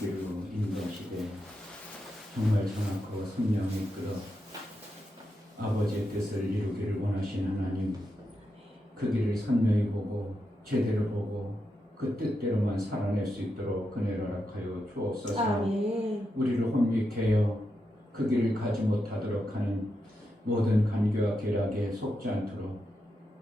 길로 인도하시되 정말 정확하고 성령이 이끌어 아버지의 뜻을 이루기를 원하신 하나님, 그 길을 선명히 보고 제대로 보고 그 뜻대로만 살아낼 수 있도록 은혜를 허락하여 주옵소서. 아멘. 우리를 혼미케 하여 그 길을 가지 못하도록 하는 모든 간교와 계략에 속지 않도록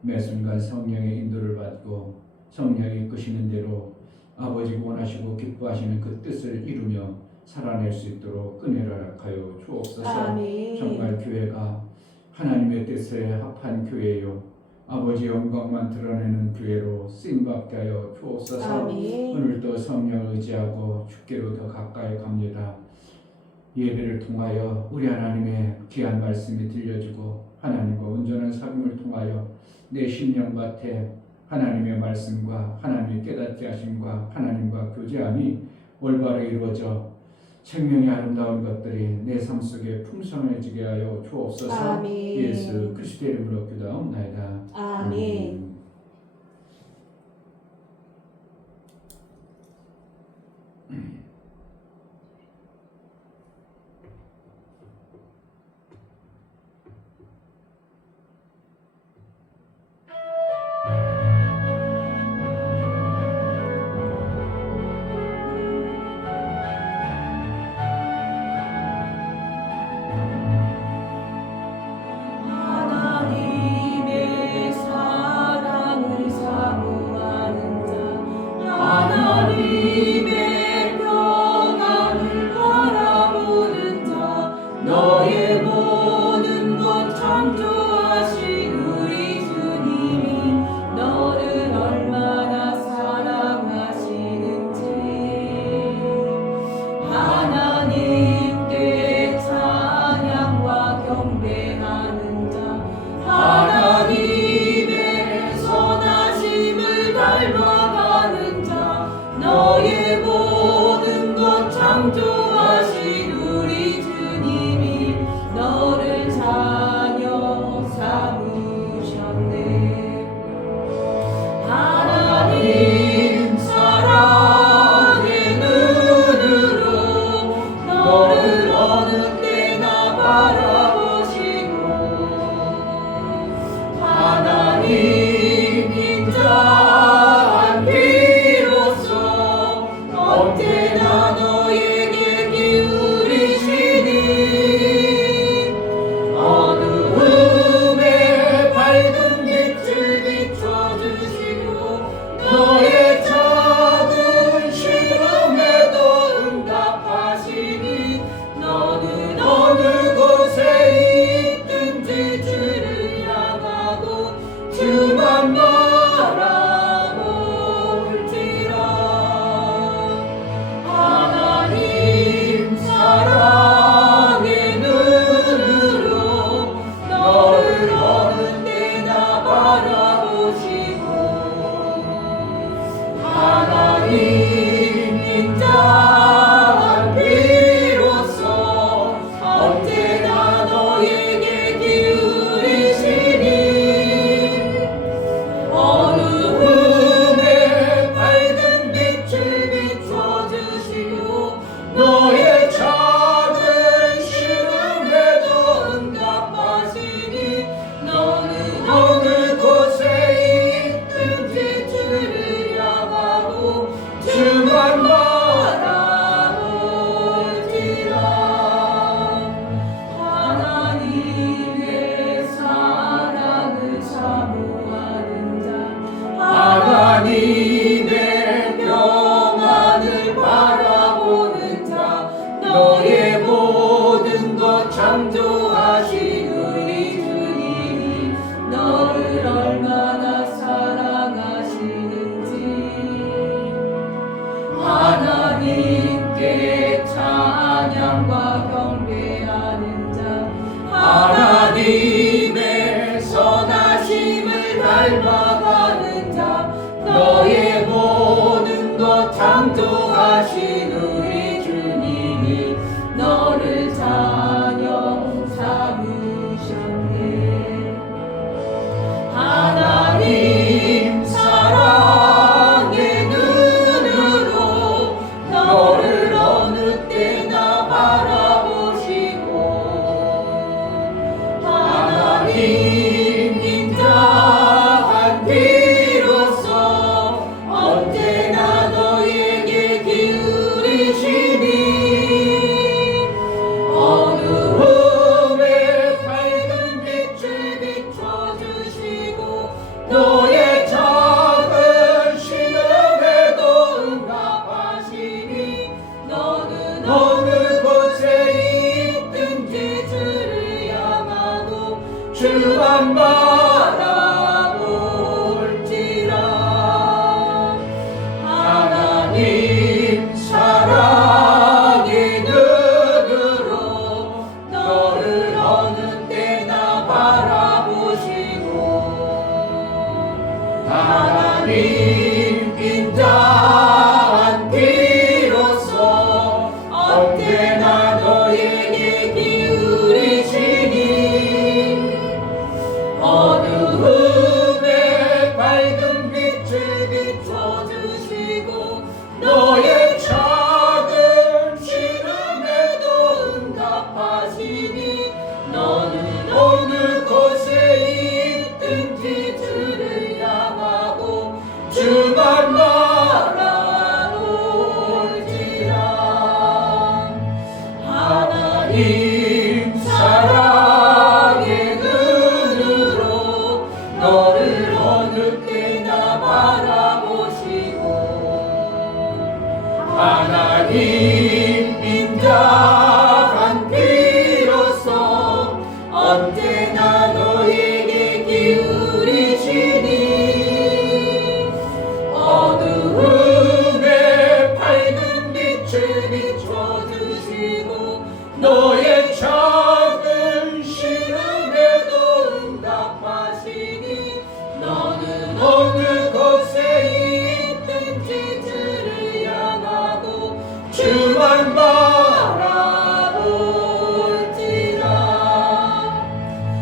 매 순간 성령의 인도를 받고 성령이 이끄시는 대로 아버지가 원하시고 기뻐하시는 그 뜻을 이루며 살아낼 수 있도록 은혜를 허락하여 주옵소서. 아멘. 정말 교회가 하나님의 뜻에 합한 교회요, 아버지의 영광만 드러내는 교회로 쓰임받게 하여 주옵소서. 아멘. 오늘도 성령을 의지하고 주께로 더 가까이 갑니다. 예배를 통하여 우리 하나님의 귀한 말씀이 들려주고 하나님과 온전한 삶을 통하여 내 심령밭에 하나님의 말씀과 하나님의 깨닫게 하심과 하나님과 교제함이 올바로 이루어져 생명의 아름다운 것들이 내 삶 속에 풍성해지게 하여 주옵소서. 아멘. 예수 그리스도의 이름으로 기도하옵나이다. 아멘. 하나님의 사랑을 사모하는 자, 하나님의 평안을 바라보는 자, 너의 모든 것 창조하신 우리 주님이 너를 얼마나 사랑하시는지 하나님께 찬양과 경배하는 자, 하나님의 선하심을 닮아가는 자, 너의 모든 것 창조하신 우리 주님이 너를 자녀 삼으셨네. 하나님 사랑의 눈으로 너를 어느 때나 바라보시고 하나님 인자한 피로써 언제나 너에게 기울이시니 어두움에 밝은 빛을 비춰주시고 너의 작은 시름에도 응답하시니 너는 어느 곳에 있든지 주를 향하고 주만 바라볼지라. 하나님 주만 바라볼지라. 하나님 사랑의 눈으로 너를 어느 때나 바라보시고 하나님 인자한 귀로서 언제나 너에게 기울이시니 어두움에 밝은 빛을 비춰주시고 너의 작은 시름에도 응답하시니 너는 어느 곳에 있든지 주를 향하고 주만 바라볼지라. 하나님 사랑의 눈으로 너를 어느 때나 바라보시고 하나님 인자한 귀로서 언제나 너에게 기울이시니 어두움에 밝은 빛을 비춰주시고 너의 작은 시름에도 응답하시니 너는 어느 곳에 있든지 주를 향하고 주만 바라볼지라.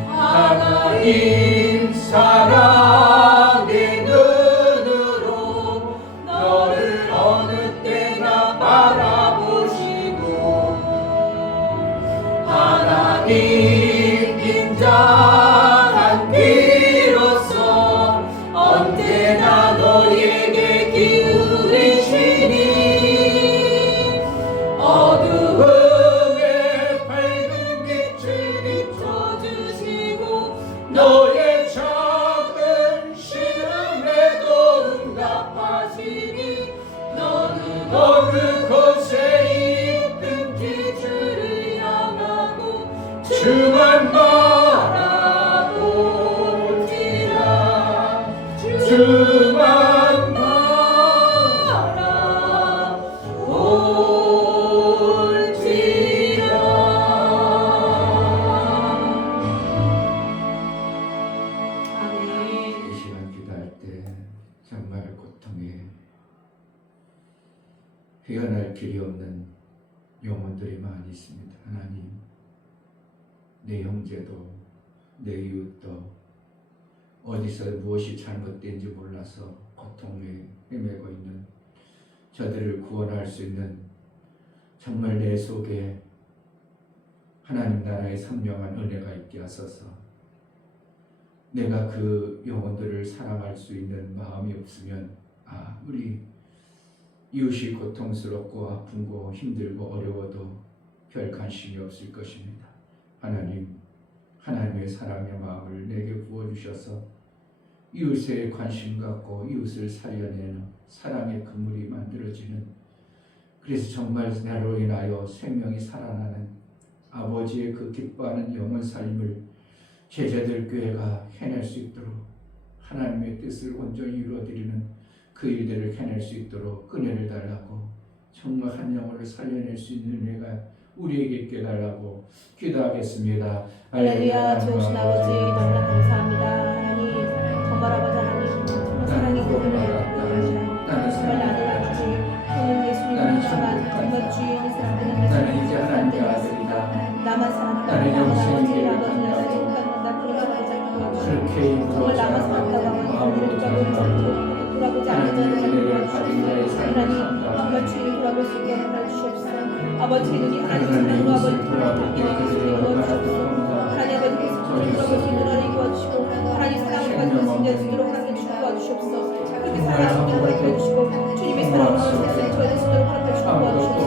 하나님 사랑의 눈으로 너를 어느 때나 바라보시고 하나님 인자한 귀로서 언제나 너에게 기울이시니 어두움에 밝은 빛을 비춰주시고 너의 작은 시름에도 응답하시니 너는 어느 곳에 있든지 주를 향하고 주만 바라볼지라. 주만 바라볼지라. 이 시간 기도할 때 정말 고통에 헤어날 길이 없는 영혼들이 많이 있습니다. 하나님, 내 형제도 내 이웃도 어디서 무엇이 잘못된지 몰라서 고통에 헤매고 있는 저들을 구원할 수 있는 정말 내 속에 하나님 나라의 선명한 은혜가 있게 하소서. 내가 그 영혼들을 사랑할 수 있는 마음이 없으면 우리 이웃이 고통스럽고 아프고 힘들고 어려워도 별 관심이 없을 것입니다. 하나님, 하나님의 사랑의 마음을 내게 부어주셔서 이웃에 관심 갖고 이웃을 살려내는 사랑의 그물이 만들어지는, 그래서 정말 나로 인하여 생명이 살아나는 아버지의 그 기뻐하는 영혼 살림을 제자들 교회가 해낼 수 있도록, 하나님의 뜻을 온전히 이루어드리는 그 일들을 해낼 수 있도록 은혜를 달라고, 정말 한 영혼을 살려낼 수 있는 은혜가 우리에게 있게 달라고 기도하겠습니다. 할렐루야. 좋으신 아버지 너무나 감사합니다. 하나님, 정말 아버지 하나님 정말 사랑의 그분을 정말 나는 아버지 저는 예수님을 사랑하지만 정말 주의 영생하는 나는 이제 하나님의 아들이다. 나만 사랑한다. 나는 영생이기 아버지 나를 생각한다. 그런 그렇게 정말 나만 사랑한다고 하는 돌아보지 않는 은혜를 받은 자의 삶을 하나님 산다. 정말 주님을 돌아볼 수 있게 하여 주시옵소서. 아버지 눈이 하나님 사랑으로 아버지 돌아볼 수 있게 도와주시옵소서. 하나님 아버지 그 돌아볼 수 있는 하나님 도와주시고 하나님 사랑을 가지고 숨겨지도록 하나님 주님 도와주시옵소서. 그렇게 사랑하는 줄 허락해 주시고 주님의 사랑을 세상에 저희를 쓰도록 허락해 주시고 도와주시옵소서.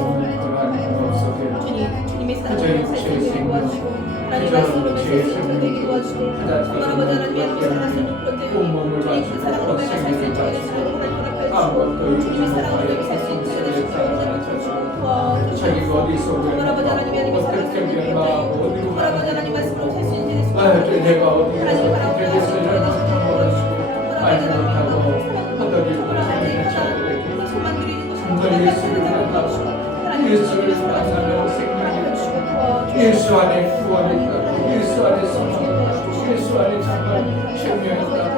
주님의 사랑을 세상에 도와주시고 하나님 말씀으로 세상에 되게 도와주시고 정말 아버지 하나님의 하나님 살아서 그런 데 주님 그 사랑으로 내가 살수 있게 저희의 사랑을 허락해 주시고 주님의 사랑으로 내가 살수 있게 저희의 사랑을 허락해 주시고 도와주시옵소서. 정말 아버지 하나님의 하나님의 사랑을 정말 아버지 하나님 말씀으로 살 수 있는 내가 어디에 되겠어 알지 못하고 허덕이고 자기의 자들에게 정말 예수를 만나고 예수를 만나며 생명이 예수 안에 구원이 있다고 예수 안에 소망이 있다고 예수 안에 정말 생명이 있다고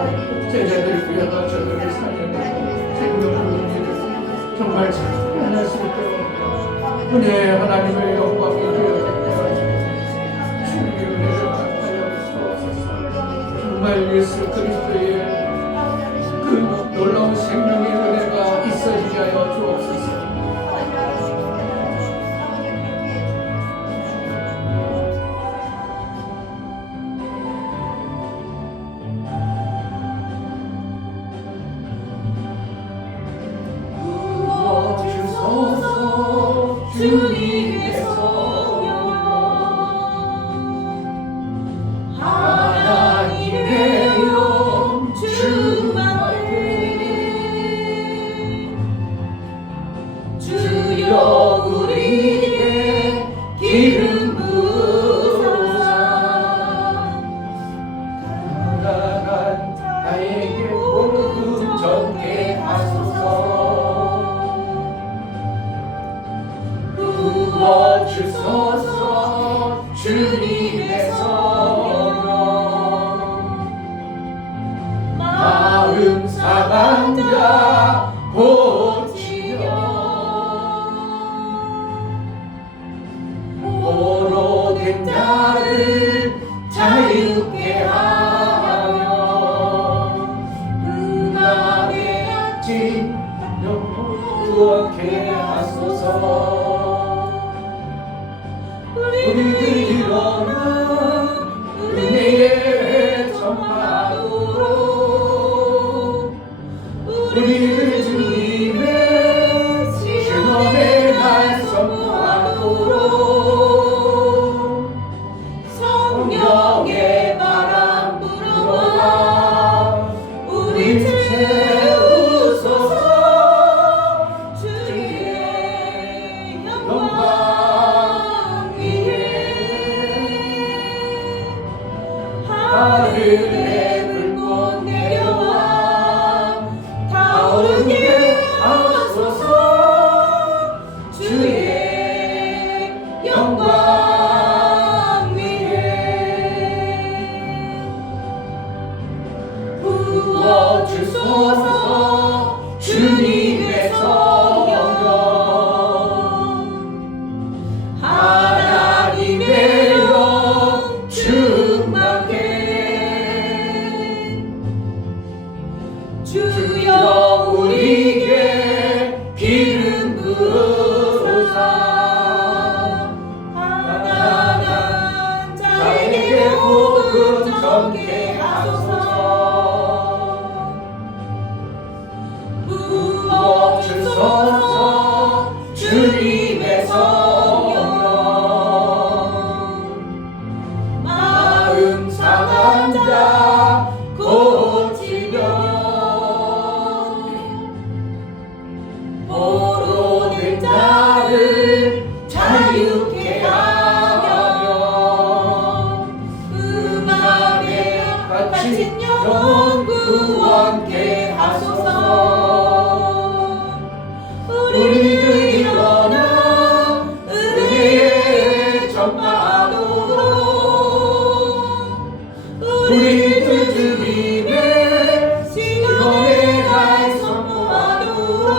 제자들 위하여 저들을 살려내고 생명을 누리고 정말 찬양할 수 있도록 은혜 하나님의 영광이 되어지게 하시고 주님의 은혜를 감사하여 주옵소서. 정말 예수 그리스도의 그 놀라운 생명의 은혜가 있어지게 하여 주옵소서. 주님의 성령 하나님의 영 충만해 주여 우리에게 기름 부으사 가난한 나에게 복음 전케 하소서 부어주소서 주님의 성령 마음 상한 자 고치려 포로된 자를 자유케 하여 음악의 아침 영원케 하소서 우리들 일어나 은혜의 전파로 우리들 주님의 신원의 날 선포하도록 성령의 바람 불어와 우리 채우소서 주의 영광 하늘에 불꽃 내려와 타오르게 하소서 주의 영광 위에 부어주소서 주님의 성령 하나님의 영 충만해 주여 우리에게 기름 부으사 가난한 자에게 복음 전케 하소서 부어주소서 주님의 성령 마음 상한 자 고치려 포로된 자를 자유케 하며 음악에 갇힌 영혼 구원케 하소서 우리들 일어나 은혜의 전파하도록 우리들 주님의 신원의 날 선포하도록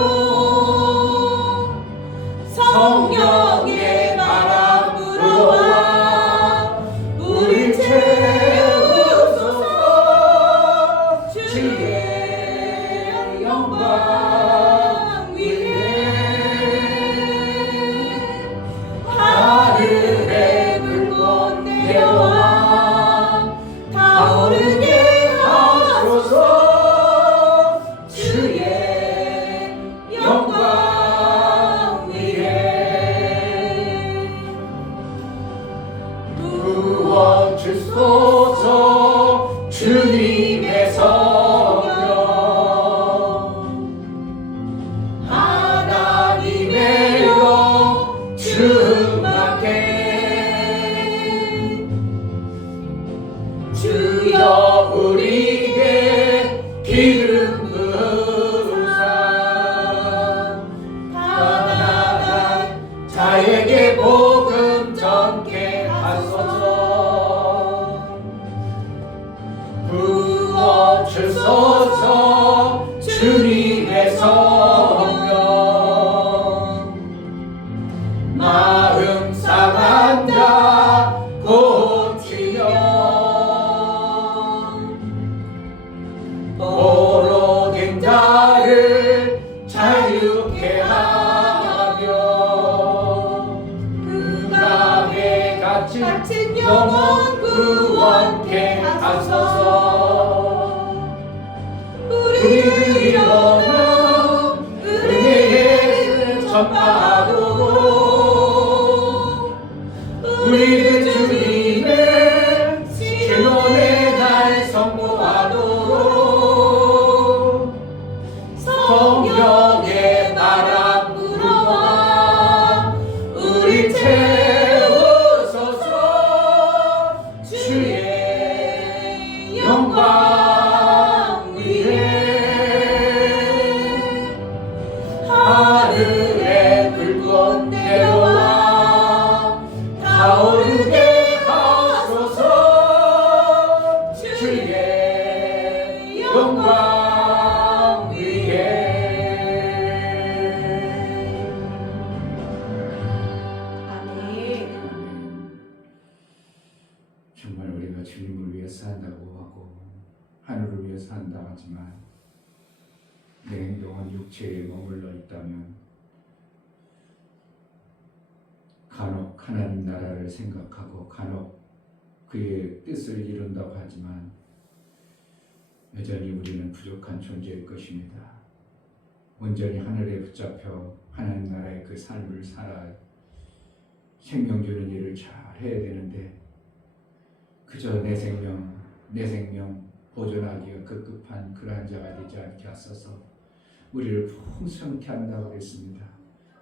성령의 바람 불어와 우리 채우소서 주의 영광 위에 하늘에 불꽃 내려와 타오르게 하소서 주의 영광 위에 나에게 복음 전케 하소서. 부어 주소서 주님의 성령. 마음 상한 자 고치며 포로된 자를 자유케 하며 그 감에 갇힌 영혼 구원케 하소서. 우리를 일어나 은혜의 전파하도록 우리를 주님의 신원의 날 선포하도록 성령의 바람 불어와 우리 채우소서. 주의 영광 위에 하늘에 불꽃 내려와 타오르게 하소서. 주의 영광 위에. 아멘. 정말 우리가 주님을 위해서 산다고 하고 하늘을 위해서 산다 하지만 내 행동은 육체에 머물러 있다면 간혹 하나님 나라를 생각하고 간혹 그의 뜻을 이룬다고 하지만 여전히 우리는 부족한 존재일 것입니다. 온전히 하늘에 붙잡혀 하나님 나라의 그 삶을 살아 생명 주는 일을 잘 해야 되는데 그저 내 생명 보존하기가 급급한 그러한 자가 되지 않게 하소서. 우리를 풍성케 한다고 그랬습니다.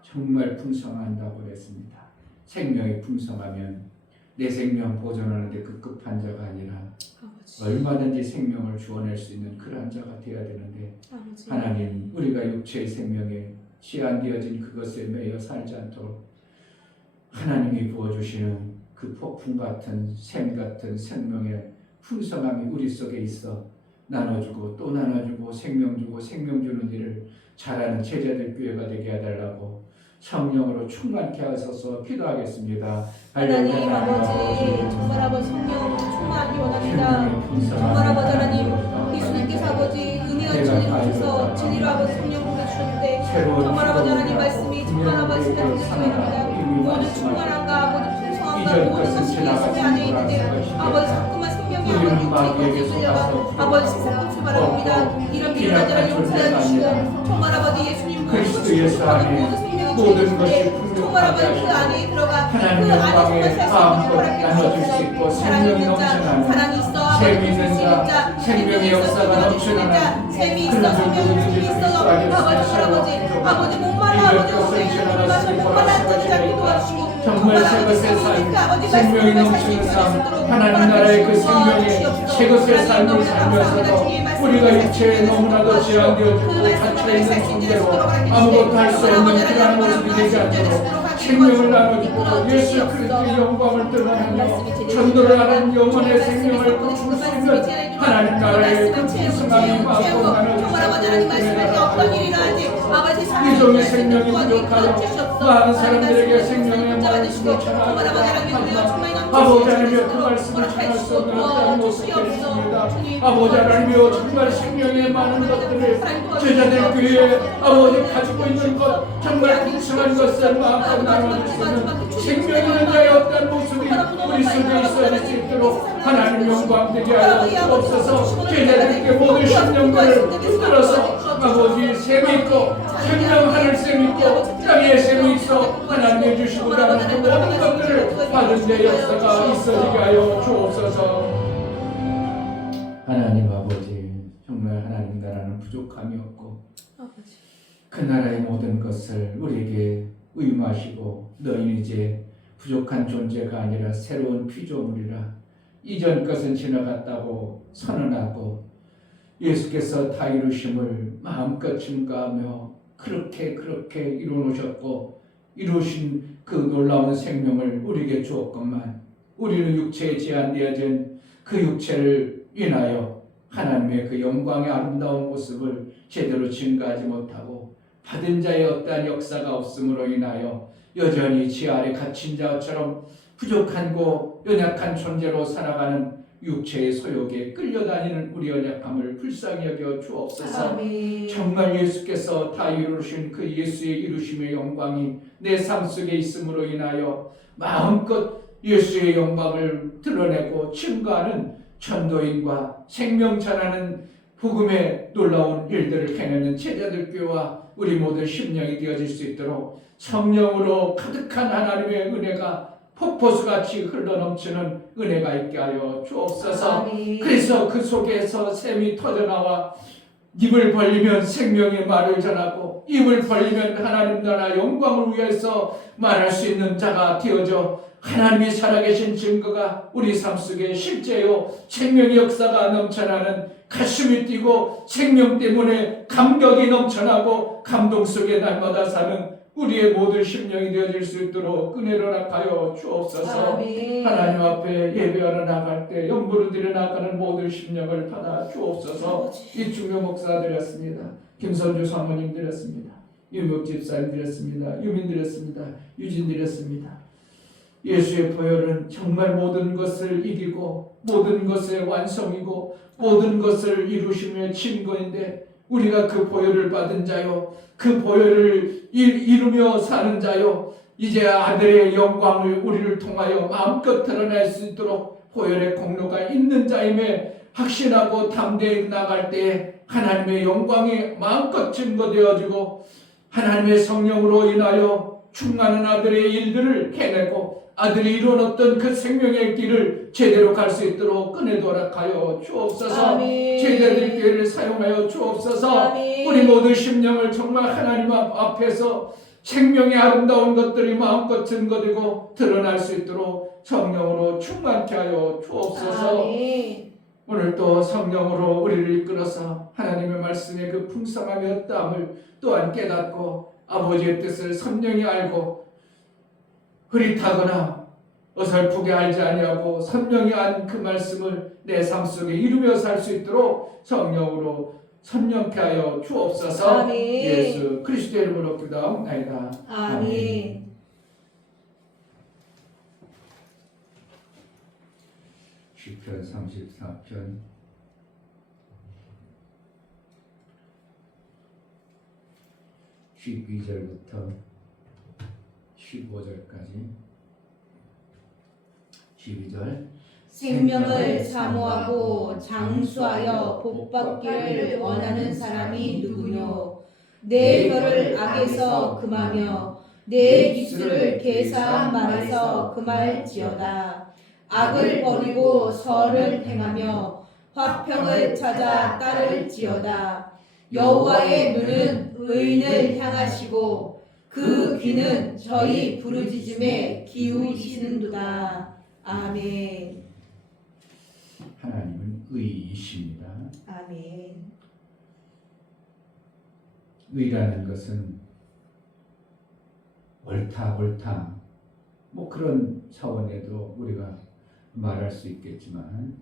정말 풍성한다고 그랬습니다. 생명이 풍성하면 내 생명 보존하는데 급급한 자가 아니라 아버지. 얼마든지 생명을 주어낼 수 있는 그러한 자가 되어야 되는데 아버지. 하나님 우리가 육체의 생명에 시한되어진 그것에 매여 살지 않도록 하나님이 부어주시는 그 폭풍 같은 샘 같은 생명의 풍성함이 우리 속에 있어 나눠주고 또 나눠주고 생명 주고 생명 주는 일을 잘하는 제자들 교회가 되게 해달라고 성령으로 충만케 하소서 기도하겠습니다. 하나님 아버지 정말 아버지 성령 충만하기 원합니다. 정말 아버지 하나님 예수님께서 아버지 은혜와 진리로 주셔서 진리로 아버지 성령 보내주셨는데 정말 아버지 하나님 말씀이 정말 아버지 기도합니다. 모든 충만함과 모든 풍성함과 모든 것이 예수님 안에 있는데 아버지 자꾸만 생명이 아버지 육체에 거슬려가 아버지 세상 바랍니다. 이런 비난자를 용서해 주시고 정말 아버지 예수님 그리스도 예수 안에 모든 것이 정말 아버지 그 안에 들어가 그 하나님 안에 정말 영광에 살수 마음껏 있는 나눠줄 수 있고 생명이 넘쳐나는 사랑이 있어 재미있는 자 생명의 역사가 넘쳐나는 재미 있어 성령의 힘이 있어 아버지 목말라 아버지 성령의 마셔 목말라 터지지 않게 도와주시고 정말 새것의 삶 생명이 넘치는 삶 하나님 나라의 그 생명의 새것의 삶을 살면서도 우리가 육체에 너무나도 제한되어지고 갇혀있는 존재로 아무것도 할 수 없는 그러한 모습이 되지 않도록 생명을 나눠주고 예수 그리스도의 영광을 드러내며 전도를 하는 영혼의 생명을 줄 수 있는 하나님 나라의 그 풍성함이 마음껏 나눠주시고 이종의 생명이 부족하여 많은 사람들에게 생명의 말씀을 전하고 아버지 하나님여 그 말씀을 전할 수 없는 어떤 모습이 되었습니다. 아버지 하나님여 정말 생명의 많은 것들을 제자들 교회에 아버지 가지고 있는 것 정말 풍성한 것을 마음껏 나눠주시는 생명 있는 자의 어떤 모습이 우리 속에 있어질 수 있도록 하나님 영광 되게 하여 주옵소서. 제자들께 모든 신령들을 붙들어서 아버지 샘이 있고 생명 하늘샘이 있고 땅에 샘이 있어 하나님의 주시고자 하는 그 모든 것들을 받은 데 역사가 있어지게 하여 주옵소서. 하나님 아버지 정말 하나님 나라는 부족함이 없고 그 나라의 모든 것을 우리에게 의무하시고 너희는 이제 부족한 존재가 아니라 새로운 피조물이라 이전 것은 지나갔다고 선언하고 예수께서 다 이루심을 마음껏 증거하며 그렇게 이루어놓으셨고 이루신 그 놀라운 생명을 우리에게 주었건만 우리는 육체에 제한되어진 그 육체를 인하여 하나님의 그 영광의 아름다운 모습을 제대로 증거하지 못하고 받은 자의 어떠한 역사가 없음으로 인하여 여전히 지 아래 갇힌 자처럼 부족하고 연약한 존재로 살아가는 육체의 소욕에 끌려다니는 우리 연약함을 불쌍히 여겨 주옵소서. 아멘. 정말 예수께서 다 이루신 그 예수의 이루심의 영광이 내 삶 속에 있음으로 인하여 마음껏 예수의 영광을 드러내고 증거하는 전도인과 생명 전하는 복음의 놀라운 일들을 해내는 제자들 교회와 우리 모두 심령이 되어질 수 있도록 성령으로 가득한 하나님의 은혜가 폭포수같이 흘러넘치는 은혜가 있게 하여 주옵소서. 아멘. 그래서 그 속에서 샘이 터져나와 입을 벌리면 생명의 말을 전하고 입을 벌리면 하나님 나라 영광을 위해서 말할 수 있는 자가 되어져 하나님이 살아계신 증거가 우리 삶 속에 실제요 생명의 역사가 넘쳐나는 가슴이 뛰고 생명 때문에 감격이 넘쳐나고 감동 속에 날마다 사는 우리의 모든 심령이 되어질 수 있도록 은혜를 허락하여 주옵소서. 아멘. 하나님 앞에 예배하러 나갈 때 영부를 드려 나가는 모든 심령을 받아 주옵소서. 이충효 목사 드렸습니다. 김선주 사모님 드렸습니다. 유목 집사님 드렸습니다. 유민 드렸습니다. 유진 드렸습니다. 예수의 보혈은 정말 모든 것을 이기고 모든 것의 완성이고 모든 것을 이루심의 증거인데 우리가 그 보혈을 받은 자요 그 보혈을 이루며 사는 자요 이제 아들의 영광을 우리를 통하여 마음껏 드러낼 수 있도록 보혈의 공로가 있는 자임에 확신하고 담대히 나갈 때 하나님의 영광이 마음껏 증거되어지고 하나님의 성령으로 인하여 충만한 아들의 일들을 해내고 아들이 이루었던 그 생명의 길을 제대로 갈 수 있도록 은혜도 허락하여 주옵소서. 아멘. 제자들의 교회를 사용하여 주옵소서. 아멘. 우리 모두 심령을 정말 하나님 앞에서 생명의 아름다운 것들이 마음껏 증거되고 드러날 수 있도록 성령으로 충만케 하여 주옵소서. 아멘. 오늘 또 성령으로 우리를 이끌어서 하나님의 말씀의 그 풍성함의 어떠함을 또한 깨닫고 아버지의 뜻을 선명히 알고 흐릿하거나 어설프게 알지 아니하고 선명히 안 그 말씀을 내 삶 속에 이루며 살 수 있도록 성령으로 선명케 하여 주옵소서. 아멘. 예수 그리스도의 이름으로 기도하옵나이다. 아멘. 시편 34편 12절부터 15절까지 12절 생명을 사모하고 장수하여 복받기를 원하는 사람이 누구뇨? 내 혀를 악에서 금하며 내 입술을 계사한 말에서 금할지어다. 악을 버리고 선을 행하며 화평을 찾아 따를지어다. 여호와의 눈은 의인을 향하시고 그 귀는 저희 부르짖음에 기울이시는도다. 아멘. 하나님은 의이십니다. 아멘. 의라는 것은 옳다 뭐 그런 차원에도 우리가 말할 수 있겠지만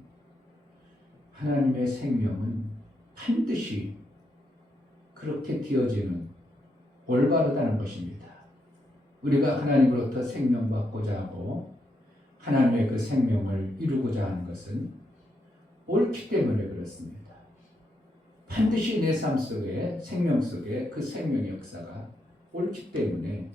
하나님의 생명은 반드시 그렇게 되어지는 올바르다는 것입니다. 우리가 하나님으로부터 생명받고자 하고 하나님의 그 생명을 이루고자 하는 것은 옳기 때문에 그렇습니다. 반드시 내 삶 속에 생명 속에 그 생명의 역사가 옳기 때문에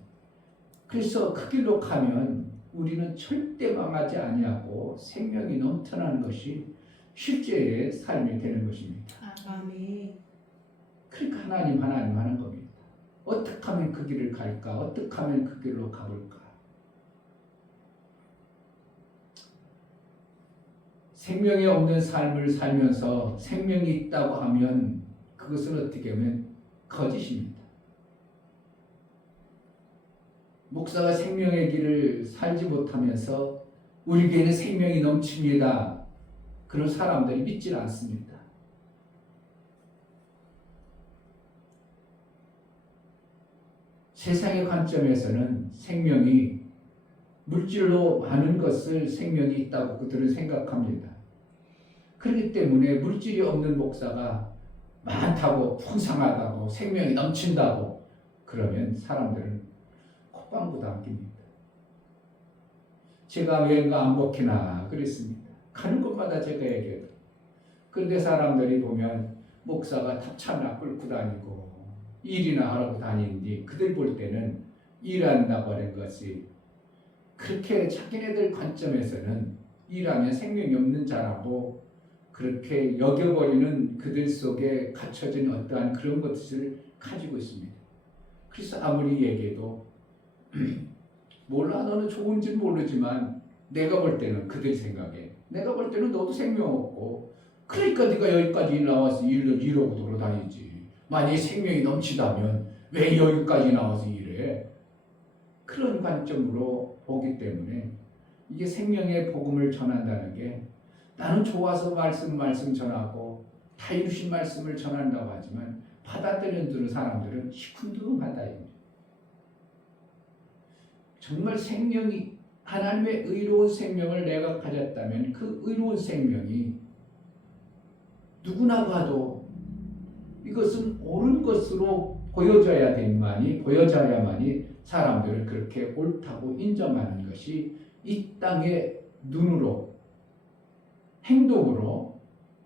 그래서 그 길로 가면 우리는 절대 망하지 아니하고 생명이 넘쳐나는 것이 실제의 삶이 되는 것입니다. 아멘. 그러니까 하나님 하는 겁니다. 어떻게 하면 그 길을 갈까? 어떻게 하면 그 길로 가볼까? 생명이 없는 삶을 살면서 생명이 있다고 하면 그것은 어떻게 하면 거짓입니다. 목사가 생명의 길을 살지 못하면서 우리에게는 생명이 넘칩니다. 그런 사람들이 믿질 않습니다. 세상의 관점에서는 생명이 물질로 많은 것을 생명이 있다고 그들은 생각합니다. 그렇기 때문에 물질이 없는 목사가 많다고 풍성하다고 생명이 넘친다고 그러면 사람들은 콧방구도 안 낍니다. 제가 왠가 안 먹히나 그랬습니다. 가는 곳마다 제가 얘기해도. 그런데 사람들이 보면 목사가 탑차나 끌고 다니고 일이나 하러 다니는데 그들 볼 때는 일한다고 하는 것이 그렇게 자기네들 관점에서는 일하면 생명이 없는 자라고 그렇게 여겨버리는 그들 속에 갇혀진 어떠한 그런 것을 가지고 있습니다. 그래서 아무리 얘기해도 몰라 너는 좋은지 모르지만 내가 볼 때는 그들 생각에 내가 볼 때는 너도 생명 없고 그러니까 네가 여기까지 나와서 일을 이러고 돌아다니지. 만약에 생명이 넘치다면 왜 여기까지 나와서 일해? 그런 관점으로 보기 때문에 이게 생명의 복음을 전한다는 게 나는 좋아서 말씀 전하고 다 이루신 말씀을 전한다고 하지만 받아들이는 사람들은 시큰둥하다. 정말 생명이 하나님의 의로운 생명을 내가 가졌다면 그 의로운 생명이 누구나 봐도 이것은 옳은 것으로 보여져야만이 사람들을 그렇게 옳다고 인정하는 것이 이 땅의 눈으로 행동으로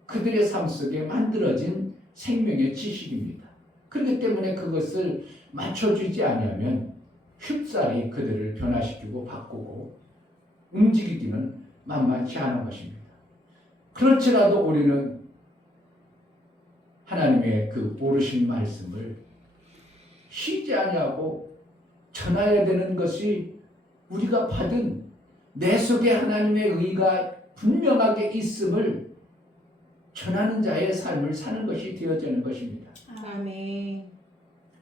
그들의 삶 속에 만들어진 생명의 지식입니다. 그렇기 때문에 그것을 맞춰주지 않으면 쉽사리 그들을 변화시키고 바꾸고 움직이기는 만만치 않은 것입니다. 그렇지라도 우리는 하나님의 그 모르신 말씀을 쉬지 아니하고 전해야 되는 것이 우리가 받은 내 속에 하나님의 의가 분명하게 있음을 전하는 자의 삶을 사는 것이 되어지는 것입니다. 아멘.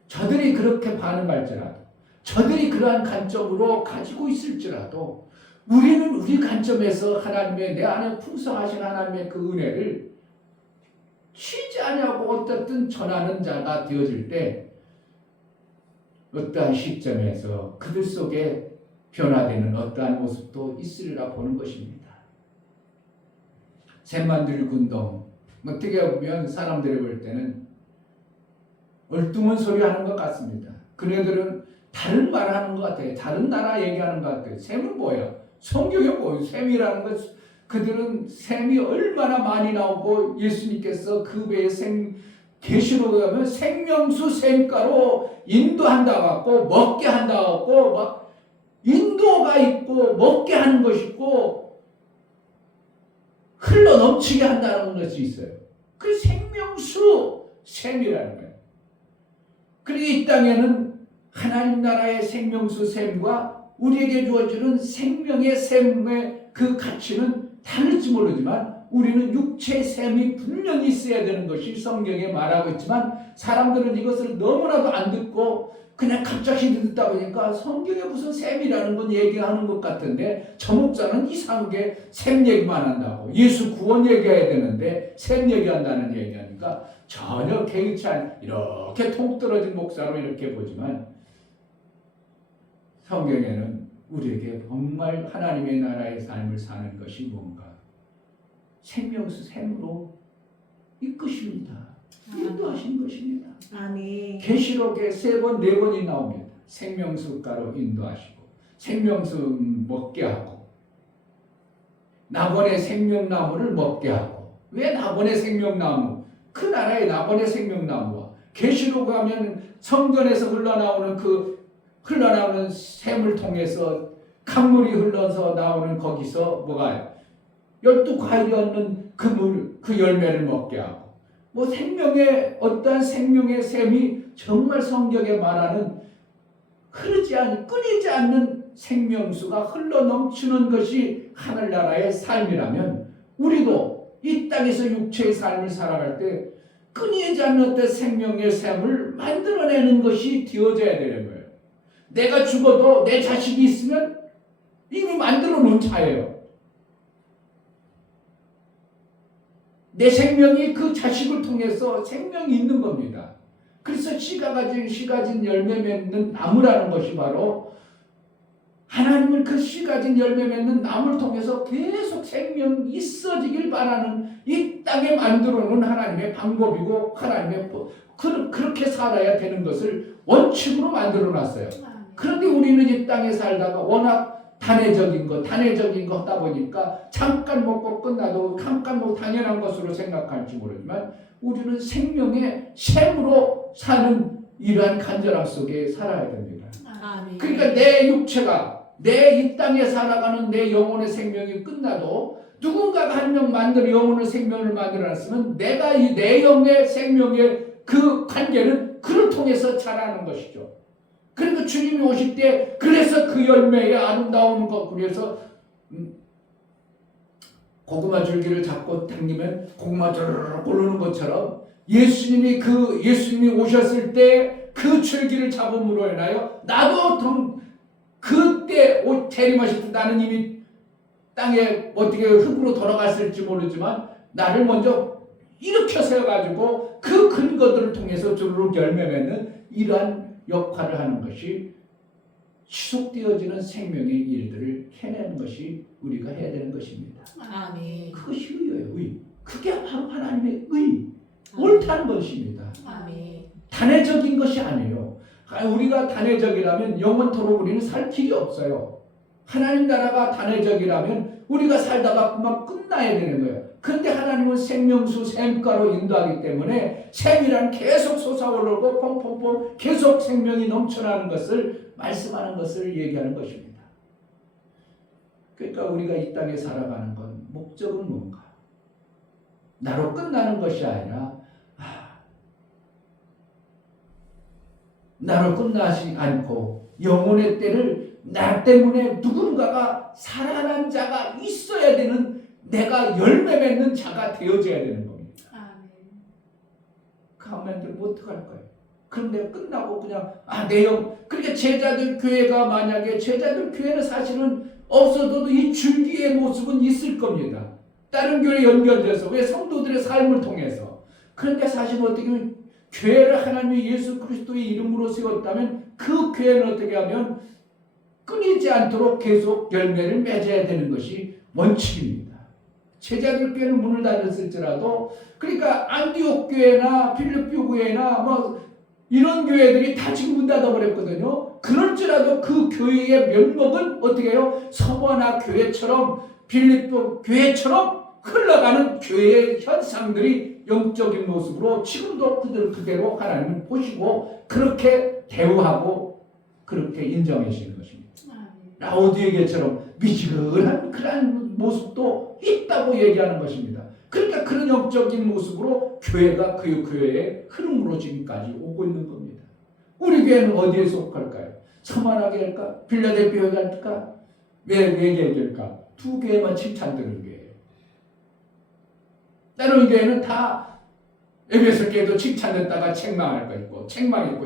저들이 그렇게 반응할지라도 저들이 그러한 관점으로 가지고 있을지라도 우리는 우리 관점에서 하나님의 내 안에 풍성하신 하나님의 그 은혜를 쉬지 아니하고 어떻든 전하는 자가 되어질 때 어떠한 시점에서 그들 속에 변화되는 어떠한 모습도 있으리라 보는 것입니다. 샘만들 군동 어떻게 보면 사람들이 볼 때는 얼뚱한 소리 하는 것 같습니다. 그네들은 다른 말 하는 것 같아요. 다른 나라 얘기하는 것 같아요. 샘은 뭐야? 성경에 뭐예요? 샘이라는 것 그들은 샘이 얼마나 많이 나오고 예수님께서 그 배에 계시록에 가면 생명수 샘가로 인도한다 갖고 먹게 한다 갖고 막 인도가 있고 먹게 하는 것이 있고 흘러 넘치게 한다는 것이 있어요. 그 생명수 샘이라는 거예요. 그리고 이 땅에는 하나님 나라의 생명수 샘과 우리에게 주어지는 생명의 샘의 그 가치는 다를지 모르지만 우리는 육체의 샘이 분명히 있어야 되는 것이 성경에 말하고 있지만 사람들은 이것을 너무나도 안 듣고 그냥 갑자기 듣다 보니까 성경에 무슨 샘이라는 건 얘기하는 것 같은데 저 목사는 이상하게 샘 얘기만 한다고 예수 구원 얘기해야 되는데 샘 얘기한다는 얘기하니까 전혀 개의치 않은 이렇게 통 떨어진 목사로 이렇게 보지만 성경에는 우리에게 정말 하나님의 나라의 삶을 사는 것이 뭔가 생명수 샘으로 이끄십니다. 인도하신 것입니다. 아멘. 계시록에 3번, 4번이 나옵니다. 생명수가로 인도하시고 생명수 먹게 하고 나번의 생명나무를 먹게 하고 왜 나번의 생명나무? 그 나라의 나번의 생명나무와 계시록 가면 성전에서 흘러나오는 샘을 통해서 강물이 흘러서 나오는 거기서 뭐가 12과일이 얻는 그 물, 그 열매를 먹게 하고 뭐 생명의 어떠한 생명의 샘이 정말 성경에 말하는 끊이지 않는 생명수가 흘러 넘치는 것이 하늘나라의 삶이라면 우리도 이 땅에서 육체의 삶을 살아갈 때 끊이지 않는 어떤 생명의 샘을 만들어내는 것이 되어져야 되는 거예요. 내가 죽어도 내 자식이 있으면 이미 만들어 놓은 차예요. 내 생명이 그 자식을 통해서 생명이 있는 겁니다. 그래서 씨가 가진 열매 맺는 나무라는 것이 바로 하나님을 그 씨 가진 열매 맺는 나무를 통해서 계속 생명이 있어지길 바라는 이 땅에 만들어 놓은 하나님의 방법이고 하나님의 그렇게 살아야 되는 것을 원칙으로 만들어 놨어요. 그런데 우리는 이 땅에 살다가 워낙 단회적인 거 하다 보니까 잠깐 먹고 끝나도 잠깐 뭐 당연한 것으로 생각할지 모르지만 우리는 생명의 샘으로 사는 이러한 간절함 속에 살아야 됩니다. 아멘. 그러니까 내 육체가 내 이 땅에 살아가는 내 영혼의 생명이 끝나도 누군가가 한 명 만들어 영혼의 생명을 만들어놨으면 내가 이 내 영의 생명의 그 관계는 그를 통해서 자라는 것이죠. 그리고 주님이 오실 때 그래서 그 열매의 아름다운 것 그래서 고구마 줄기를 잡고 당기면 고구마 쭈르륵 오르는 것처럼 예수님이 오셨을 때 그 줄기를 잡음으로 인하여 나도 그때 재림하실 때 나는 이미 땅에 어떻게 흙으로 돌아갔을지 모르지만 나를 먼저 일으켜 세워가지고 그 근거들을 통해서 주르륵 열매 맺는 이러한 역할을 하는 것이 지속되어지는 생명의 일들을 해내는 것이 우리가 해야 되는 것입니다. 아멘. 그것이 의예요. 의. 그게 바로 하나님의 의. 옳다는 것입니다. 아멘. 단회적인 것이 아니에요. 우리가 단회적이라면 영원토록 우리는 살 길이 없어요. 하나님 나라가 단회적이라면 우리가 살다가 그만 끝나야 되는 거예요. 그런데 하나님은 생명수 샘가로 인도하기 때문에 샘이란 계속 솟아오르고 pompompom 계속 생명이 넘쳐나는 것을 말씀하는 것을 얘기하는 것입니다. 그러니까 우리가 이 땅에 살아가는 건 목적은 뭔가? 나로 끝나는 것이 아니라 나로 끝나지 않고 영혼의 때를 나 때문에 누군가가 살아난 자가 있어야 되는 내가 열매 맺는 자가 되어져야 되는 겁니다. 아멘. 그러면 되면 어떡할 거예요? 그런데 끝나고 그냥 그러니까 제자들 교회가 만약에 제자들 교회는 사실은 없어도 이 줄기의 모습은 있을 겁니다. 다른 교회에 연결돼서 왜 성도들의 삶을 통해서. 그런데 사실 어떻게 보면 교회를 하나님의 예수 그리스도의 이름으로 세웠다면 그 교회는 어떻게 하면 끊이지 않도록 계속 열매를 맺어야 되는 것이 원칙입니다. 제자들 교회는 문을 닫았을지라도 그러니까 안디옥 교회나 필리피 교회나 뭐 이런 교회들이 다 지금 문 닫아버렸거든요. 그럴지라도 그 교회의 면목은 어떻게 해요? 서머나 교회처럼 필리피 교회처럼 흘러가는 교회의 현상들이 영적인 모습으로 지금도 그대로 하나님을 보시고 그렇게 대우하고 그렇게 인정해 주시는 것입니다. 라오디게처럼 미지근한 그런 모습도 있다고 얘기하는 것입니다. 그러니까 그런 영적인 모습으로 교회가 그 교회의 흐름으로 지금까지 오고 있는 겁니다. 우리 교회는 어디에 속할까요? 서만하게 할까? 빌라델피아에 할까? 왜 될까? 두 교회만 칭찬드는 교회예요. 다른 교회는 다 에베소 교회도 칭찬했다가 책망할 거 있고 책망할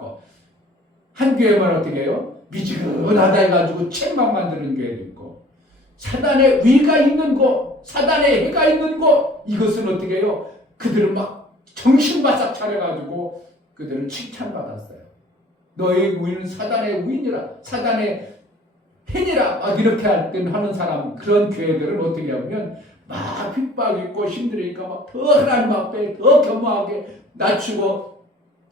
거. 한 교회만 어떻게 해요? 미지근하다 해가지고 책망만 드는 교회도 있고 사단의 위가 있는 곳, 사단의 해가 있는 곳 이것은 어떻게 해요? 그들은 막 정신바싹 차려가지고 그들은 칭찬받았어요. 너의 위는 사단의 위니라 사단의 해니라 이렇게 할 때 하는 사람 그런 교회들은 어떻게 하면 막 핍박 있고 힘들으니까 막 더 하나님 앞에 더 겸허하게 낮추고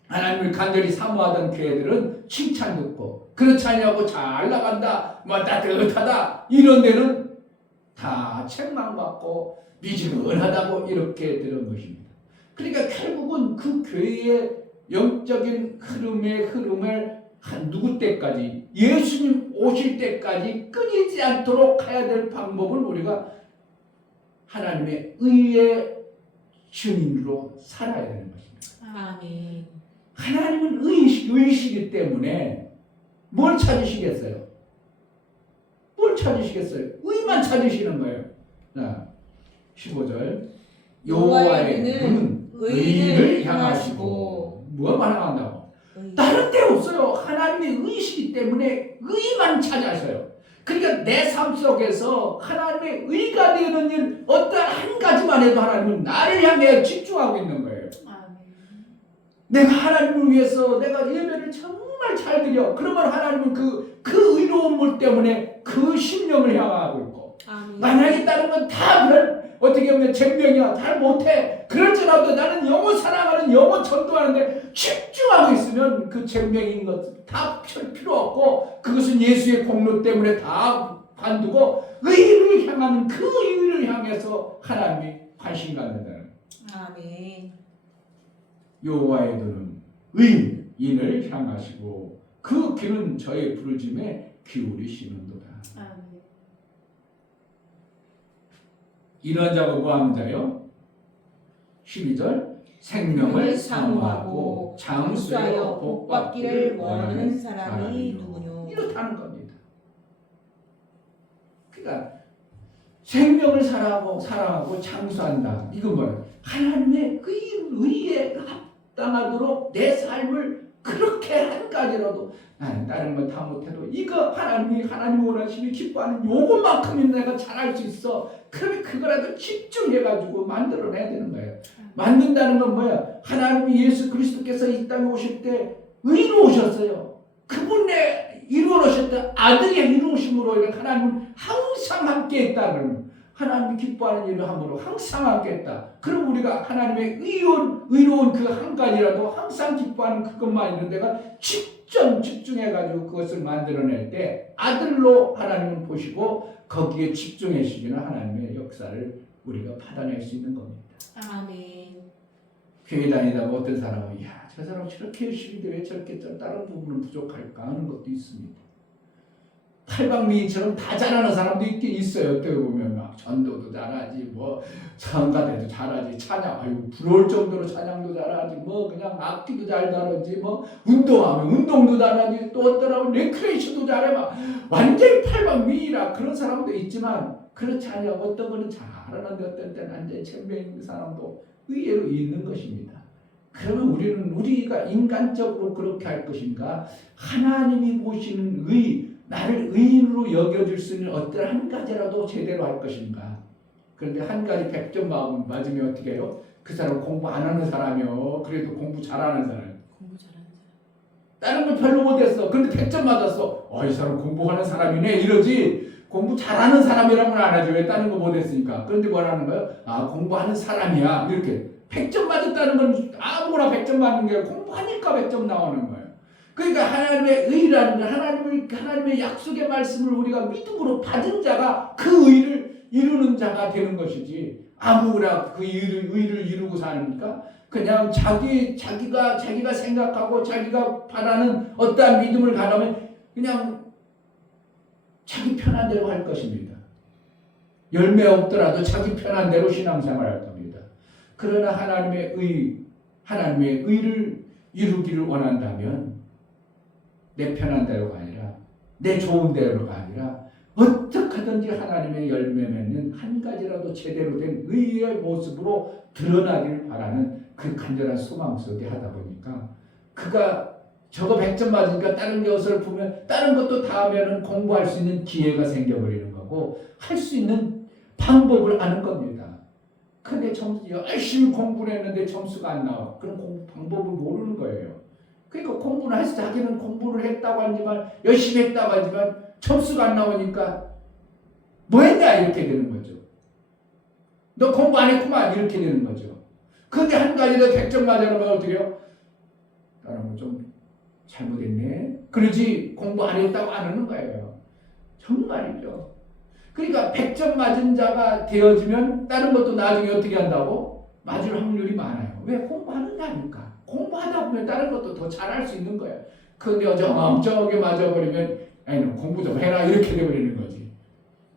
하나님을 간절히 사모하던 교회들은 칭찬 듣고 그렇지 않냐고 잘 나간다 뭐 따뜻하다 이런 데는 다 책망받고 미지근하다고 이렇게 들은 것입니다. 그러니까 결국은 그 교회의 영적인 흐름을 한 누구 때까지 예수님 오실 때까지 끊이지 않도록 해야 될 방법은 우리가 하나님의 의의 증인으로 살아야 되는 것입니다. 아멘. 하나님은 의이시기 때문에 뭘 찾으시겠어요? 뭘 찾으시겠어요? 의만 찾으시는 거예요. 자, 15절 여호와의 눈은 의인을 향하시고 무엇만 향한다고? 다른 데 없어요. 하나님의 의이시기 때문에 의만 찾아서요. 그러니까 내 삶 속에서 하나님의 의가 되는 일 어떤 한 가지만 해도 하나님은 나를 향해 집중하고 있는 거예요. 내가 하나님을 위해서 내가 예배를 정말 잘 드려. 그러면 하나님은 그 의로움을 때문에 그 심령을 향하고 있고, 아멘. 만약에 다른 건 다 어떻게 보면 쟁병이야, 잘 못해. 그럴지라도 나는 영어 사랑하는, 영어 전도하는데 집중하고 있으면 그 쟁병인 것 다 필요 없고, 그것은 예수의 공로 때문에 다 관두고 의를 향하는, 그 의를 향해서 하나님이 관심 갖는다는. 아멘. 여호와의 눈은 의인을 향하시고 그 귀는 저의 부르심에 기울이시는도다. 아멘. 이런 자가 뭐하는 자요? 12절 생명을 사모하고 장수하여 복받기를 원하는 사람이 누구뇨? 이렇다는 겁니다. 그러니까 생명을 사랑하고 장수한다. 이건 뭐야? 하나님의 의에 합당하도록 내 삶을 그렇게 한 가지라도, 나는 다른 건 다 못해도 이거 하나님 원하시니 기뻐하는 요것만큼은 내가 잘할 수 있어. 그러면 그거라도 집중해가지고 만들어내야 되는 거예요. 만든다는 건 뭐야? 하나님이 예수 그리스도께서 이 땅에 오실 때 의로 오셨어요. 그분의 이루어오실 때 아들의 이루어심으로 인해 하나님은 항상 함께 했다는, 하나님이 기뻐하는 일을 함으로 항상 함께 했다. 그럼 우리가 하나님의 의로운 그 한 가지라도 항상 기뻐하는 그것만 있는 데가 집중해가지고 그것을 만들어낼 때 아들로 하나님은 보시고 거기에 집중해주시는 하나님의 역사를 우리가 받아낼 수 있는 겁니다. 아멘. 교회 다니다가 어떤 사람은 저 사람 저렇게 열심히 돼 왜 저렇게 다른 부분은 부족할까 하는 것도 있습니다. 팔방미인처럼 다 잘하는 사람도 있긴 있어요. 어떻게 보면 막 전도도 잘하지, 뭐 성가대도 잘하지, 찬양, 아유 부러울 정도로 찬양도 잘하지, 뭐 그냥 악기도 잘 다루지, 뭐 운동하면 운동도 잘하지, 또 어떠라면 레크레이션도 잘해, 막 완전히 팔방미인이라 그런 사람도 있지만, 그렇지 않냐고 어떤 거는 잘하는데 어떤 때는 완전히 천명 있는 사람도 의외로 있는 것입니다. 그러면 우리가 인간적으로 그렇게 할 것인가? 하나님이 보시는 나를 의인으로 여겨줄 수 있는 어떤 한 가지라도 제대로 할 것인가? 그런데 한 가지 100점 맞으면 어떻게 해요? 그 사람 공부 안 하는 사람이요. 그래도 공부 잘하는 사람. 공부 잘하는 사람. 다른 걸 별로 못했어. 근데 100점 맞았어. 이 사람 공부하는 사람이네 이러지. 공부 잘하는 사람이라고는 안 하죠. 왜 다른 거 못했으니까. 그런데 뭐라는 거예요? 공부하는 사람이야. 이렇게 100점 맞았다는 건 아무거나 100점 맞는 게 아니라 공부하니까 100점 나오는 거예요. 그러니까 하나님의 의라는 건 하나님의 약속의 말씀을 우리가 믿음으로 받은 자가 그 의를 이루는 자가 되는 것이지, 아무나 그 의를 이루고 사니까 그냥 자기가 생각하고 자기가 바라는 어떠한 믿음을 가라면 그냥 자기 편한 대로 할 것입니다. 열매 없더라도 자기 편한 대로 신앙생활할 겁니다. 그러나 하나님의 의를 이루기를 원한다면 내 편한 대로가 아니라 내 좋은 대로가 아니라 어떻게 하든지 하나님의 열매 맺는 한 가지라도 제대로 된 의의 모습으로 드러나길 바라는 그 간절한 소망 속에 하다 보니까 그가 저거 100점 맞으니까 다른 것을 보면 다른 것도 다 하면은 공부할 수 있는 기회가 생겨버리는 거고 할 수 있는 방법을 아는 겁니다. 근데 열심히 공부를 했는데 점수가 안 나와. 그럼 방법을 모르는 거예요. 그러니까 공부를 해서 자기는 공부를 했다고 하지만 열심히 했다고 하지만 점수가 안 나오니까 뭐 했냐 이렇게 되는 거죠. 너 공부 안 했구만 이렇게 되는 거죠. 근데 한 가지도 100점 맞아놓으면 어떻게 해요? 다른 거 좀 잘못했네. 그러지 공부 안 했다고 안 하는 거예요. 정말이죠. 그러니까 100점 맞은 자가 되어지면 다른 것도 나중에 어떻게 한다고? 맞을 확률이 많아요. 왜? 공부하는다니까. 공부하다 보면 다른 것도 더 잘할 수 있는 거예요. 그런데 어정쩡하게 맞아버리면 아니 공부 좀 해라 이렇게 돼버리는 거지.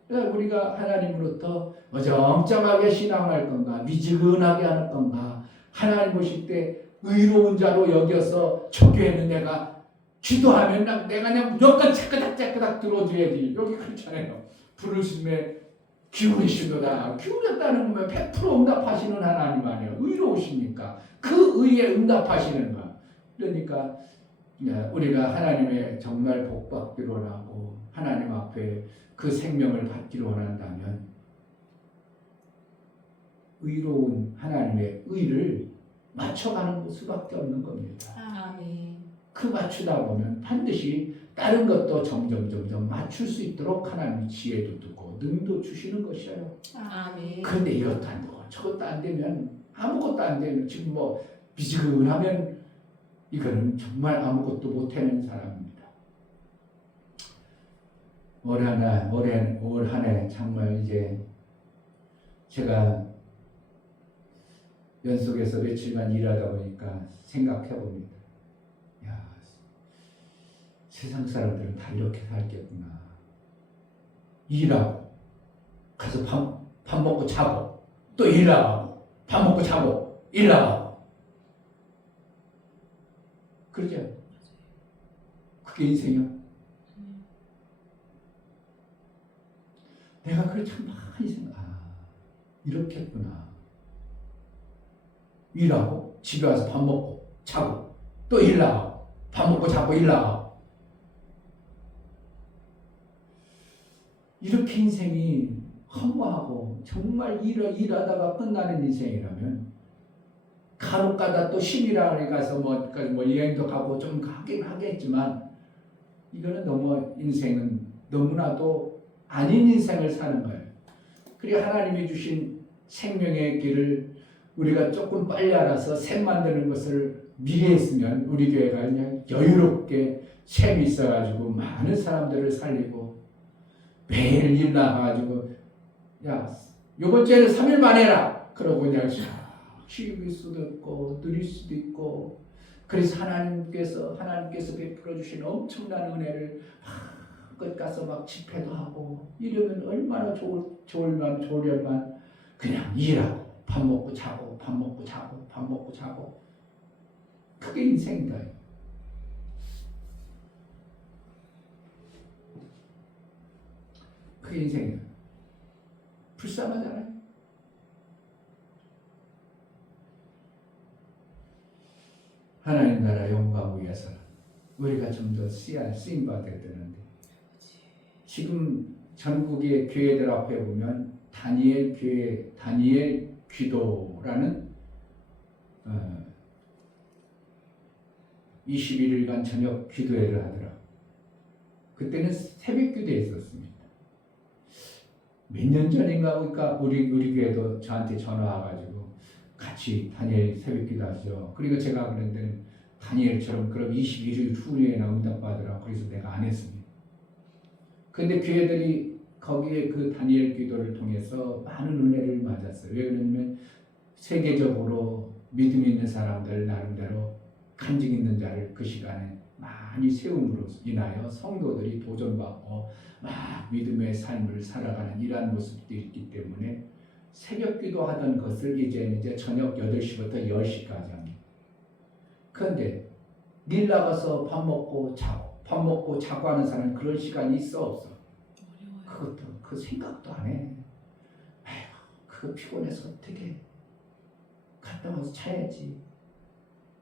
그러니까 우리가 하나님으로부터 어정쩡하게 신앙할 건가 미지근하게 할 건가, 하나님 보실 때 의로운 자로 여겨서 초교에는 내가 기도하면 내가 그냥 무조건 차끄닥 들어줘야지. 여기 그렇잖아요. 부르심에 기울이시도다. 기울였다는 거면 100% 응답하시는 하나님 아니에요. 의로우십니까? 그 의에 응답하시는 거. 그러니까 우리가 하나님의 정말 복받기를 원하고 하나님 앞에 그 생명을 받기를 원한다면 의로운 하나님의 의를 맞춰가는 수밖에 없는 겁니다. 아멘. 그 맞추다 보면 반드시 다른 것도 점점 맞출 수 있도록 하나님이 지혜도 두고 능도 주시는 것이에요. 아멘. 그런데 이것도 안 되고 저것도 안 되면 아무것도 안 되면 지금 뭐 미지근하면 이거는 정말 아무것도 못하는 사람입니다. 올 한 해 정말 이제 제가 연속해서 며칠만 일하다 보니까 생각해 봅니다. 야, 세상 사람들은 다 이렇게 살겠구나. 일하고 가서 밥 먹고 자고 또 일하고 밥 먹고 자고 일하고 그러죠? 그게 인생이야. 내가 그걸 참 많이 이렇겠구나. 일하고 집에 와서 밥 먹고 자고 또 일하고 밥 먹고 자고 일하고 이렇게 인생이 허무하고 정말 일하다가 끝나는 인생이라면 간혹가다 또 심이라에 가서 뭐 여행도 가고 좀 가긴 하겠지만 이거는 너무 인생은 너무나도 아닌 인생을 사는 거예요. 그리고 하나님이 주신 생명의 길을 우리가 조금 빨리 알아서 샘 만드는 것을 미리 했으면 우리 교회가 그냥 여유롭게 샘이 있어가지고 많은 사람들을 살리고 매일 일 나가가지고 야 요번 주에는 3일만 해라 그러고 그냥 쉬일 수도 있고 누릴 수도 있고 그래서 하나님께서 베풀어 주신 엄청난 은혜를 끝 가서 막 집회도 하고 이러면 얼마나 좋으려만 그냥 일하고 밥 먹고 자고 밥 먹고 자고 밥 먹고 자고 그게 인생이다. 그게 인생이야. 불쌍하잖아요. 하나님 나라 영광 위해서 우리가 좀 더 쓰임 받아야 되는데 지금 전국의 교회들 앞에 보면 다니엘 교회, 다니엘 기도라는 21일간 저녁 기도회를 하더라. 그때는 새벽 기도에 있었습니다. 몇 년 전인가 보니까 우리 교회도 저한테 전화 와가지고 같이 다니엘 새벽 기도 하죠. 그리고 제가 그랬는데 다니엘처럼 그럼 21일 후에나 응답받으라고 그래서 내가 안 했습니다. 근데 교회들이 거기에 그 다니엘 기도를 통해서 많은 은혜를 맞았어요. 왜 그러냐면 세계적으로 믿음 있는 사람들 나름대로 간증 있는 자를 그 시간에 많이 세움으로 인하여 성도들이 도전받고 막 믿음의 삶을 살아가는 이러한 모습들이 있기 때문에 새벽 기도하던 것을 이제 저녁 8시부터 10시까지 합니다. 그런데 일 나가서 밥 먹고 자고 하는 사람은 그런 시간이 있어 없어? 그것도 그 생각도 안 해. 아휴, 그거 피곤해서 어떻게 갔다 와서 자야지.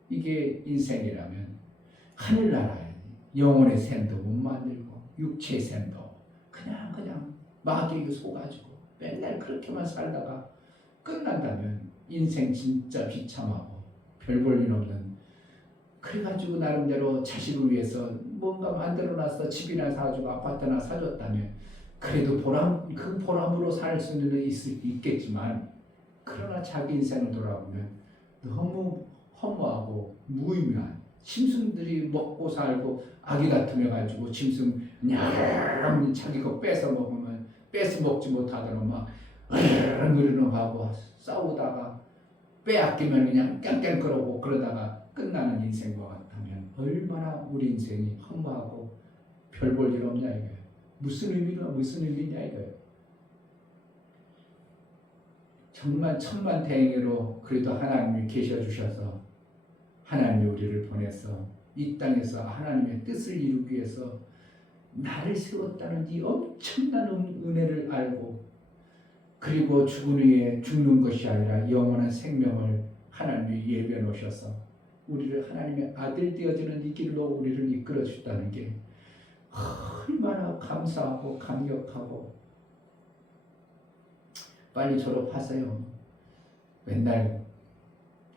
이게 인생이라면 하늘나라에 영혼의 샘도 못 만들고 육체의 샘도 그냥 마귀에게 속아지고 맨날 그렇게만 살다가 끝난다면 인생 진짜 비참하고 별 볼 일 없는 그래가지고 나름대로 자식을 위해서 뭔가 만들어놔서 집이나 사주고 아파트나 사줬다면 그래도 그 보람으로 살 수는 있겠지만 그러나 자기 인생을 돌아보면 너무 허무하고 무의미한 짐승들이 먹고 살고 아기 다툼해가지고 짐승 냥 자기 거 뺏어 먹으면 뺏어 먹지 못하더라도 막 으르렁 하고 싸우다가 빼앗기면 그냥 깽깽거리고 그러다가 끝나는 인생과 같다면 얼마나 우리 인생이 허무하고 별 볼 일 없냐 이거예요. 무슨 의미냐 이거예요. 정말 천만다행으로 그래도 하나님이 계셔주셔서 하나님이 우리를 보내서 이 땅에서 하나님의 뜻을 이루기 위해서 나를 세웠다는 이 엄청난 은혜를 알고 그리고 죽은 후에 죽는 것이 아니라 영원한 생명을 하나님이 예비해 놓으셔서 우리를 하나님의 아들 되어지는 이 길로 우리를 이끌어 주셨다는 게 얼마나 감사하고 감격하고 빨리 졸업하세요. 맨날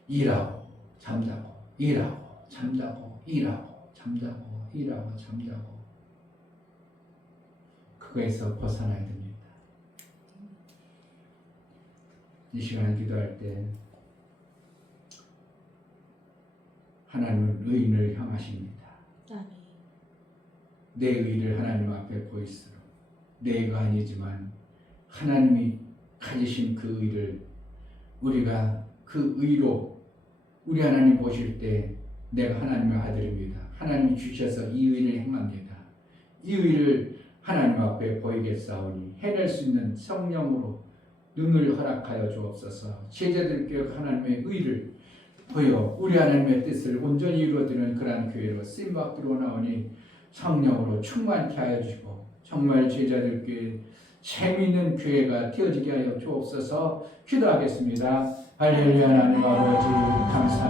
일하고 잠자고 일하고 잠자고 일하고 잠자고 일하고 잠자고 그거에서 벗어나야 됩니다. 이 시간 기도할 때 하나님은 의인을 향하십니다. 아멘. 내 의를 하나님 앞에 보일수록 내 의가 아니지만 하나님이 가지신 그 의를 우리가 그 의로 우리 하나님 보실 때 내가 하나님의 아들입니다. 하나님이 주셔서 이 의를 행합니다. 이 의를 하나님 앞에 보이겠사오니 해낼 수 있는 성령으로 눈을 허락하여 주옵소서. 제자들께 하나님의 의를 보여 우리 하나님의 뜻을 온전히 이루어드리는 그러한 교회로 쓰임받기로 나오니 성령으로 충만케 하여 주시고 정말 제자들께 재미있는 교회가 되어지게 하여 주옵소서. 기도하겠습니다. 할렐루야. 하나님 아버지 감사합니다.